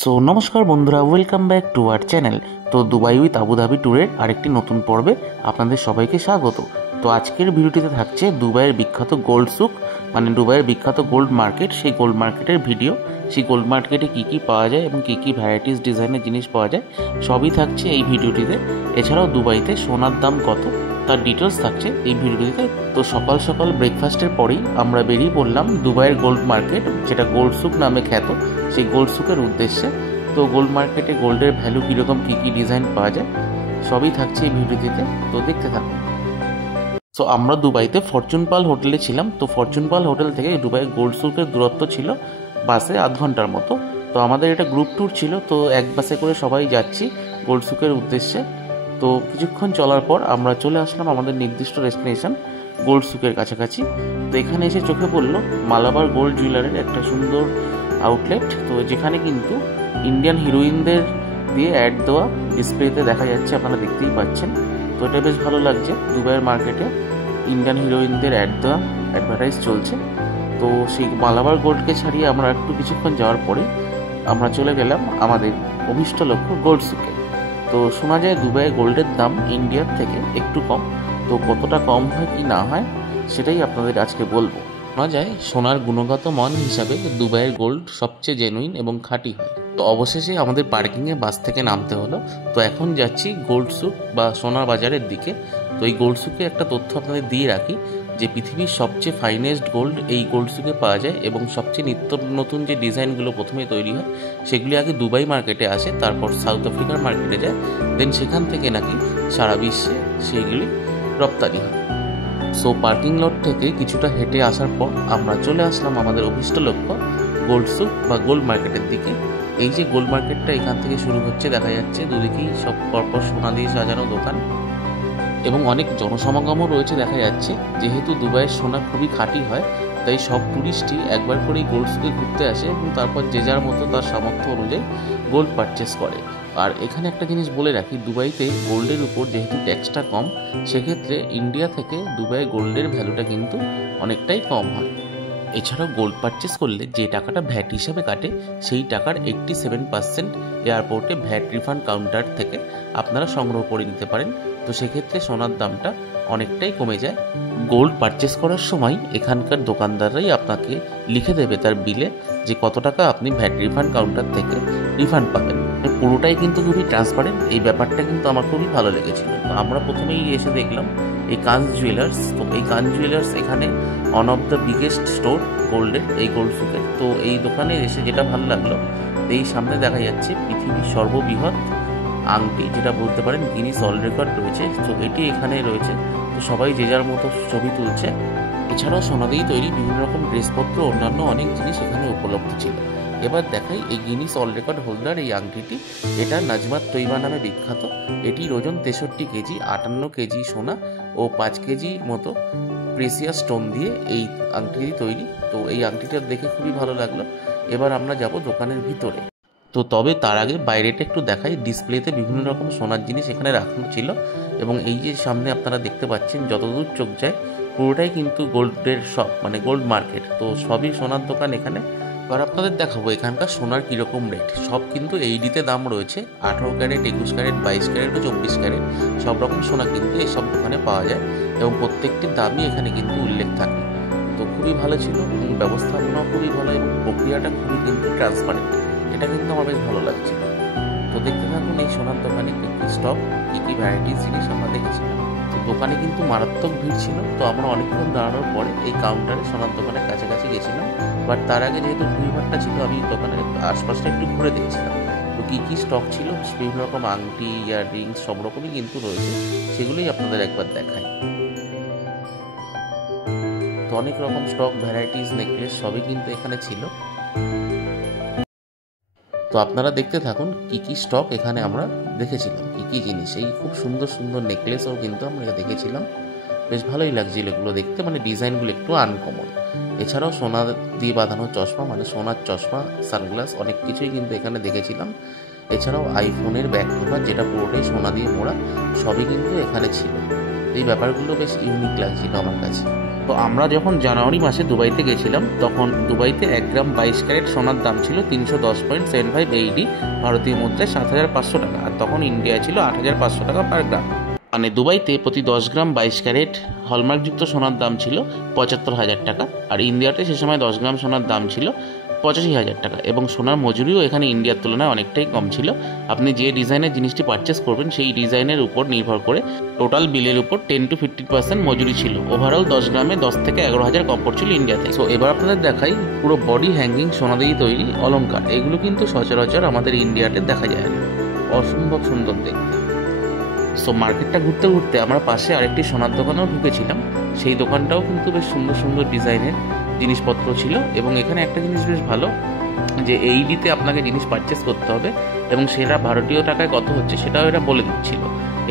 So নমস্কার বন্ধুরা, welcome back to our channel. তো দুবাই উইথ আবুধাবি ট্যুরের আরেকটি নতুন পর্বে আপনাদের সবাইকে স্বাগত। তো আজকের ভিডিওটিতে থাকছে দুবাইয়ের বিখ্যাত গোল্ড সুক, মানে দুবাইয়ের বিখ্যাত গোল্ড মার্কেট, সেই গোল্ড মার্কেটের ভিডিও। সেই গোল্ড মার্কেটে কী কী পাওয়া যায় এবং কী কী ভ্যারাইটিস ডিজাইনের জিনিস পাওয়া যায় সবই থাকছে এই ভিডিওটিতে। এছাড়াও দুবাইতে সোনার দাম কত তার ডিটেলস থাকছে এই ভিডিওটিতে। তো সকাল সকাল ব্রেকফাস্টের পরেই আমরা বেরিয়ে পড়লাম দুবাইয়ের গোল্ড মার্কেট, যেটা গোল্ড সুক নামে খ্যাত, সেই গোল্ড সুকের উদ্দেশ্যে। তো গোল্ড মার্কেটে গোল্ডের ভ্যালু কীরকম, কী কী ডিজাইন পাওয়া যায় সবই থাকছে এই ভিডিওটিতে, তো দেখতে থাকুন। সো আমরা দুবাইতে ফরচুন পাল হোটেলে ছিলাম। তো ফরচুন পাল হোটেল থেকে দুবাই গোল্ড সুকের দূরত্ব ছিল বাসে আধ ঘন্টার মতো। তো আমাদের এটা গ্রুপ ট্যুর ছিল, তো এক বাসে করে সবাই যাচ্ছি গোল্ড সুকের উদ্দেশ্যে। তো কিছুক্ষণ চলার পর আমরা চলে আসলাম আমাদের নির্দিষ্ট ডেস্টিনেশন গোল্ড সুকের কাছাকাছি। তো এখানে এসে চোখে পড়লো মালাবার গোল্ড জুয়েলারির একটা সুন্দর আউটলেট, তো যেখানে কিন্তু ইন্ডিয়ান হিরোইনদের দিয়ে অ্যাড দেওয়া ডিসপ্লেতে দেখা যাচ্ছে, আপনারা দেখতেই পাচ্ছেন। তো এটা বেশ ভালো লাগছে, দুবাইয়ের মার্কেটে ইন্ডিয়ান হিরোইনদের অ্যাড দেওয়া অ্যাডভার্টাইজ চলছে। তো সেই মালাবার গোল্ডকে ছাড়িয়ে আমরা একটু কিছুক্ষণ যাওয়ার পরে আমরা চলে গেলাম আমাদের অভিষ্ট লক্ষ্য গোল্ড সুকে। তো শোনা যায় দুবাইয়ে গোল্ডের দাম ইন্ডিয়ার থেকে একটু কম। তো কতটা কম হয় কি না হয় সেটাই আপনাদের আজকে বলবো। শোনা যায় সোনার গুণগত মান হিসাবে দুবাইয়ের গোল্ড সবচেয়ে জেনুইন এবং খাঁটি হয়। তো অবশেষে আমাদের পার্কিংয়ে বাস থেকে নামতে হলো। তো এখন যাচ্ছি গোল্ড সুক বা সোনার বাজারের দিকে। তো এই গোল্ড সুকে একটা তথ্য আপনাদের দিয়ে রাখি যে পৃথিবীর সবচেয়ে ফাইনেস্ট গোল্ড এই গোল্ড সুকে পাওয়া যায়, এবং সবচেয়ে নিত্য নতুন যে ডিজাইনগুলো প্রথমে তৈরি হয় সেগুলি আগে দুবাই মার্কেটে আসে, তারপর সাউথ আফ্রিকার মার্কেটে যায়, দেন সেখান থেকে নাকি সারা বিশ্বে সেইগুলি রপ্তানি হয়। সো পার্কিং লট থেকে কিছুটা হেঁটে আসার পর আমরা চলে আসলাম আমাদের অভিষ্ট লক্ষ্য গোল্ড সুক বা গোল্ড মার্কেটের দিকে। এই যে গোল্ড মার্কেটটা এখান থেকে শুরু হচ্ছে, দেখা যাচ্ছে দুদিকেই সব পরপর সোনা দিয়ে সাজানো দোকান এবং অনেক জনসমাগমও রয়েছে দেখা যাচ্ছে। যেহেতু দুবাইয়ের সোনা খুবই খাঁটি হয়, তাই সব টুরিস্টই একবার করেই গোল্ড সুকে ঘুরতে আসে এবং তারপর যে যার মতো তার সামর্থ্য অনুযায়ী গোল্ড পারচেস করে। আর এখানে একটা জিনিস বলে রাখি, দুবাইতে গোল্ডের উপর যেহেতু ট্যাক্সটা কম, সেক্ষেত্রে ইন্ডিয়া থেকে দুবাই গোল্ডের ভ্যালুটা কিন্তু অনেকটাই কম হয়। এছাড়াও গোল্ড পারচেস করলে যে টাকাটা ভ্যাট হিসাবে কাটে, সেই টাকার 87% এয়ারপোর্টে ভ্যাট রিফান্ড কাউন্টার থেকে আপনারা সংগ্রহ করে নিতে পারেন। তো সেক্ষেত্রে সোনার দামটা অনেকটাই কমে যায়। গোল্ড পারচেস করার সময় এখানকার দোকানদাররাই আপনাকে লিখে দেবে তার বিলে যে কত টাকা আপনি ভ্যাট রিফান্ড কাউন্টার থেকে রিফান্ড পাবেন। পুরোটাই কিন্তু খুবই ট্রান্সপারেন্ট, এই ব্যাপারটা কিন্তু আমার খুবই ভালো লেগেছিল। তো আমরা প্রথমেই এসে দেখলাম এই কাঞ্জ জুয়েলার্স। তো এই কাঞ্জ জুয়েলার্স এখানে one of the biggest store গোল্ডের, এই গোল্ড সুকের। তো এই দোকানে এসে যেটা ভালো লাগলো, এই সামনে দেখা যাচ্ছে পৃথিবীর সর্ববৃহৎ আংটি, যেটা বলতে পারেন গিনিস ওয়ার্ল্ড রেকর্ড রয়েছে। তো এটি এখানে রয়েছে। তো সবাই যে যার মতো ছবি তুলছে। এছাড়াও সোনা দিয়ে তৈরি বিভিন্ন রকম ড্রেসপত্র, অন্যান্য অনেক জিনিস এখানে উপলব্ধ ছিল। এবার দেখাই এই গিনিস ওয়ার্ল্ড রেকর্ড হোল্ডার এই আংটিটি। এটা নাজমাত তৈবা নামে বিখ্যাত। এটির ওজন 63 কেজি, 58 কেজি সোনা ও 5 কেজির মতো প্রেসিয়াস স্টোন দিয়ে এই আংটিটি তৈরি। তো এই আংটিটা দেখে খুবই ভালো লাগলো। এবার আমরা যাব দোকানের ভিতরে। তো তবে তার আগে বাইরেটা একটু দেখাই। ডিসপ্লেতে বিভিন্ন রকম সোনার জিনিস এখানে রাখানো ছিল, এবং এই যে সামনে আপনারা দেখতে পাচ্ছেন যতদূর চোখ যায় পুরোটাই কিন্তু গোল্ডের শপ, মানে গোল্ড মার্কেট। তো সবই সোনার দোকান এখানে। এবার আপনাদের দেখাবো এখানকার সোনার কীরকম রেট। সব কিন্তু এইডিতে দাম রয়েছে, 18 ক্যারেট, 21 ক্যারেট, 22 ক্যারেট ও 24 ক্যারেট সব রকম সোনা কিন্তু এইসব দোকানে পাওয়া যায়, এবং প্রত্যেকটির দামই এখানে কিন্তু উল্লেখ থাকে। তো খুবই ভালো ছিল, এবং ব্যবস্থাপনা খুবই ভালো, এবং প্রক্রিয়াটা খুবই কিন্তু ট্রান্সপারেন্ট। এটা কিন্তু আমার বেশ ভালো লাগছিল। তো দেখতে থাকুন এই সোনার দোকানে কী কী স্টক, কী কী ভ্যারাইটিস জিনিস আমরা দেখেছিলাম। তো দোকানে কিন্তু মারাত্মক ভিড় ছিল। তো আমরা অনেকক্ষণ দাঁড়ানোর পরে এই কাউন্টারে সোনার দোকানের কাছাকাছি গেছিলাম। বাট তার আগে যেহেতু ভিড়ভাড়টা ছিল, আমি দোকানের আশপাশটা একটু ঘুরে দেখছিলাম। তো কী কী স্টক ছিল, বিভিন্ন রকম আংটি, ইয়াররিংস সব রকমই কিন্তু রয়েছে, সেগুলোই আপনাদের একবার দেখাই। তো অনেক রকম স্টক, ভ্যারাইটিস, নেকলেস সবই কিন্তু এখানে ছিল। তো আপনারা দেখতে থাকুন কী কী স্টক এখানে আমরা দেখেছিলাম, কী কী জিনিস। এই খুব সুন্দর সুন্দর নেকলেসও কিন্তু আমরা দেখেছিলাম, বেশ ভালোই লাগছিল এগুলো দেখতে, মানে ডিজাইনগুলো একটু আনকমন। এছাড়াও সোনা দিয়ে বাঁধানো চশমা, মানে সোনার চশমা, সানগ্লাস অনেক কিছুই কিন্তু এখানে দেখেছিলাম। এছাড়াও আইফোনের ব্যাক কভার, যেটা পুরোটাই সোনা দিয়ে মোড়া, সবই কিন্তু এখানে ছিল। এই ব্যাপারগুলো বেশ ইউনিক লাগছিল আমার কাছে। তো আমরা যখন জানুয়ারি মাসে দুবাইতে গেছিলাম তখন দুবাইতে 1 গ্রাম 22 ক্যারেট সোনার দাম ছিল 310.75 AED, ভারতীয় মুদ্রায় 7,500 টাকা, আর তখন ইন্ডিয়া ছিল 8,500 টাকা পার গ্রাম। মানে দুবাইতে প্রতি 10 গ্রাম 22 ক্যারেট হলমার্কযুক্ত সোনার দাম ছিল 75,000 টাকা, আর ইন্ডিয়াতে সে সময় 10 গ্রাম সোনার দাম ছিল 85,000 টাকা, এবং সোনার মজুরিও এখানে ইন্ডিয়ার তুলনায় অনেকটাই কম ছিল। আপনি যে ডিজাইনের জিনিসটি পারচেস করবেন সেই ডিজাইনের উপর নির্ভর করে টোটাল বিলের উপর 10 to 15% মজুরি ছিল। ওভারঅল 10 গ্রামে 10 থেকে 11,000 কম পড়ছিল ইন্ডিয়াতে। সো এবার আপনাদের দেখাই পুরো বডি হ্যাঙ্গিং সোনা দিয়ে তৈরি অলংকার। এগুলো কিন্তু সচরাচর আমাদের ইন্ডিয়াতে দেখা যায় না, অসম্ভব সুন্দর দেখতে। সো মার্কেটটা ঘুরতে ঘুরতে আমরা পাশে আরেকটি সোনার দোকানেও ঢুকেছিলাম। সেই দোকানটাও কিন্তু বেশ সুন্দর সুন্দর ডিজাইনের জিনিসপত্র ছিল, এবং এখানে একটা জিনিস বেশ ভালো যে AED-তে আপনাকে জিনিস পারচেস করতে হবে এবং সেটা ভারতীয় টাকায় কত হচ্ছে সেটাও এরা বলে দিচ্ছিল।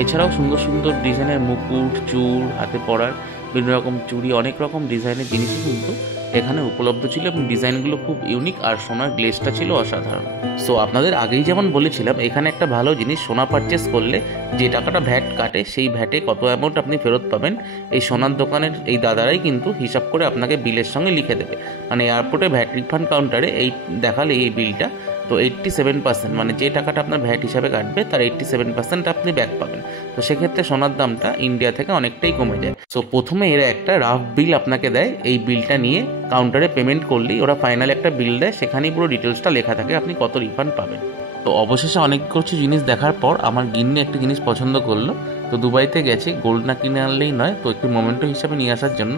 এছাড়াও সুন্দর সুন্দর ডিজাইনের মুকুট, চূড়, হাতে পরার বিভিন্ন রকম চুড়ি, অনেক রকম ডিজাইনের জিনিসই কিন্তু এখানে উপলব্ধ ছিল, এবং ডিজাইনগুলো খুব ইউনিক, আর সোনার গ্লেজটা ছিল অসাধারণ। সো আপনাদের আগেই যেমন বলেছিলাম, এখানে একটা ভালো জিনিস, সোনা পারচেস করলে যে টাকাটা ভ্যাট কাটে সেই ভ্যাটে কত অ্যামাউন্ট আপনি ফেরত পাবেন এই সোনার দোকানের এই দাদারাই কিন্তু হিসাব করে আপনাকে বিলের সঙ্গে লিখে দেবে। মানে এয়ারপোর্টে ভ্যাট রিফান্ড কাউন্টারে এই দেখালে এই বিলটা, তো 87%, মানে যে টাকাটা আপনার ভ্যাট হিসাবে কাটবে তার 87% আপনি ব্যাক পাবেন। তো সেক্ষেত্রে সোনার দামটা ইন্ডিয়া থেকে অনেকটাই কমে যায়। সো প্রথমে এরা একটা রাফ বিল আপনাকে দেয়, এই বিলটা নিয়ে কাউন্টারে পেমেন্ট করলেই ওরা ফাইনাল একটা বিল দেয়, সেখানেই পুরো ডিটেলসটা লেখা থাকে আপনি কত রিফান্ড পাবেন। তো অবশেষে অনেক কিছু জিনিস দেখার পর আমার গিন্নি একটা জিনিস পছন্দ করলো। তো দুবাইতে গেছে, গোল্ড না কিনে আনলেই নয়, তো একটু মোমেন্টো হিসাবে নিয়ে আসার জন্য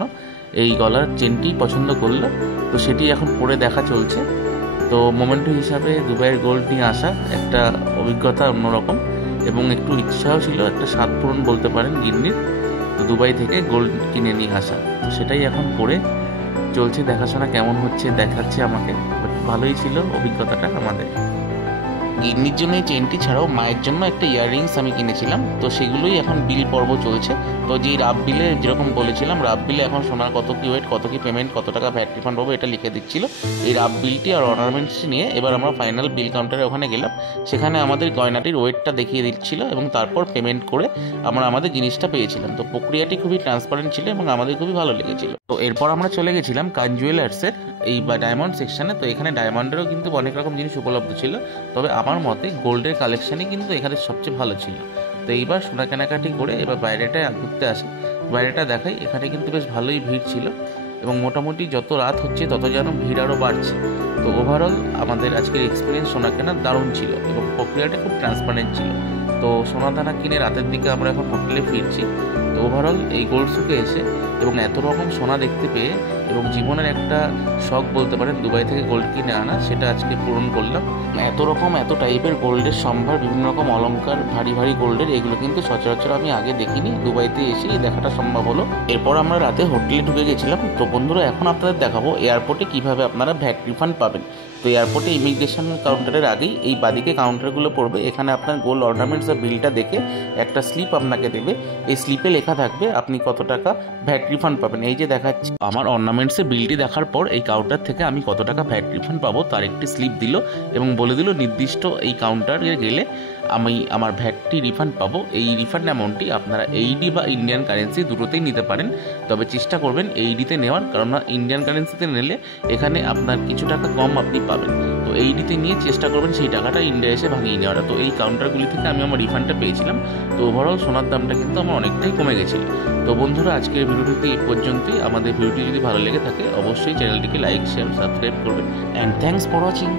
এই গলার চেনটি পছন্দ করলো। তো সেটি এখন পরে দেখা চলছে। তো মোমেন্টো হিসাবে দুবাইয়ের গোল্ড নিয়ে আসা একটা অভিজ্ঞতা অন্যরকম, এবং একটু ইচ্ছাও ছিল, একটা স্বাদ পূরণ বলতে পারেন গিন্নির। তো দুবাই থেকে গোল্ড কিনে নিয়ে আসা, তো সেটাই এখন পরে চলছে, দেখাশোনা কেমন হচ্ছে দেখাচ্ছে আমাকে। বাট ভালোই ছিল অভিজ্ঞতাটা আমাদের। গিন্নির জন্য এই চেনটি ছাড়াও মায়ের জন্য একটা ইয়াররিংস আমি কিনেছিলাম, তো সেগুলোই এখন বিল পর্ব চলছে। তো যে রাফ বিলে যেরকম বলেছিলাম, রাফ বিলে এখন সোনার কত কি ওয়েট, কত কি পেমেন্ট, কত টাকা ভ্যাট রিফান্ড পাবো এটা লিখে দিচ্ছিল। এই রাফ বিলটি আর অর্নামেন্টসটি নিয়ে এবার আমরা ফাইনাল বিল কাউন্টারে ওখানে গেলাম। সেখানে আমাদের গয়নাটির ওয়েটটা দেখিয়ে দিচ্ছিল, এবং তারপর পেমেন্ট করে আমরা আমাদের জিনিসটা পেয়েছিলাম। তো প্রক্রিয়াটি খুবই ট্রান্সপারেন্ট ছিল এবং আমাদের খুবই ভালো লেগেছিল। তো এরপর আমরা চলে গেছিলাম কান জুয়েলার্সের এই ডায়মন্ড সেকশনে। তো এখানে ডায়মন্ডেরও কিন্তু অনেক রকম জিনিস উপলব্ধ ছিল, তবে আমার মতে গোল্ডের কালেকশনই কিন্তু এখানে সবচেয়ে ভালো ছিল। তো এইবার সোনা কেনাকাটি করে এবার বাইরেটা ঘুরতে আসি, বাইরেটা দেখাই। এখানে কিন্তু বেশ ভালোই ভিড় ছিল, এবং মোটামুটি যত রাত হচ্ছে তত যেন ভিড় আরও বাড়ছে। তো ওভারঅল আমাদের আজকের এক্সপিরিয়েন্স সোনা কেনার দারুণ ছিল, এবং প্রক্রিয়াটা খুব ট্রান্সপারেন্ট ছিল। তো সোনা দানা কিনে রাতের দিকে আমরা এখন হোটেলে ফিরছি। তো ওভারঅল এই গোল্ড সুকে এসে এবং এত রকম সোনা দেখতে পেয়ে, এবং জীবনের একটা শখ বলতে পারেন দুবাই থেকে গোল্ড কিনে আনা, সেটা আজকে পূরণ করলাম। এত রকম এত টাইপের গোল্ডের সম্ভার, বিভিন্ন রকম অলংকার, ভারী ভারী গোল্ডের, এগুলো কিন্তু সচরাচর আমি আগে দেখিনি, দুবাইতে এসেই দেখাটা সম্ভব হলো। এরপর আমরা রাতে হোটেলে ঢুকে গেছিলাম। তো বন্ধুরা, এখন আপনাদের দেখাবো এয়ারপোর্টে কিভাবে আপনারা ভ্যাট রিফান্ড পাবেন। তো এয়ারপোর্টে ইমিগ্রেশন কাউন্টারের আগেই এই বাদিকে কাউন্টারগুলো পড়বে। এখানে আপনার গোল্ড অর্নামেন্টস বা বিলটা দেখে একটা স্লিপ আপনাকে দেবে, এই স্লিপে লেখা থাকবে আপনি কত টাকা ভ্যাট রিফান্ড পাবেন। এই যে দেখাচ্ছি আমার অর্নামেন্টসের বিলটি দেখার পর এই কাউন্টার থেকে আমি কত টাকা ভ্যাট রিফান্ড পাবো তার একটি স্লিপ দিল, এবং বলে দিল নির্দিষ্ট এই কাউন্টারে গেলে আমি আমার ভ্যাটটি রিফান্ড পাবো। এই রিফান্ড অ্যামাউন্টটি আপনারা AED বা ইন্ডিয়ান কারেন্সি দুটোতেই নিতে পারেন, তবে চেষ্টা করবেন AED-তে নেওয়ার, কারণ ইন্ডিয়ান কারেন্সিতে নিলে এখানে আপনার কিছু টাকা কম আপনি পাবেন। তো AED-তে নিয়ে চেষ্টা করবেন সেই টাকাটা ইন্ডিয়া এসে ভাঙিয়ে নেওয়াটা। তো এই কাউন্টারগুলি থেকে আমি আমার রিফান্ডটা পেয়েছিলাম। তো ওভারঅল সোনার দামটা কিন্তু আমার অনেকটাই কমে গেছিল। তো বন্ধুরা, আজকের ভিডিওটিতে এই পর্যন্তই। আমাদের ভিডিওটি যদি ভালো লেগে থাকে অবশ্যই চ্যানেলটিকে লাইক, শেয়ার, সাবস্ক্রাইব করবেন। And thanks for watching.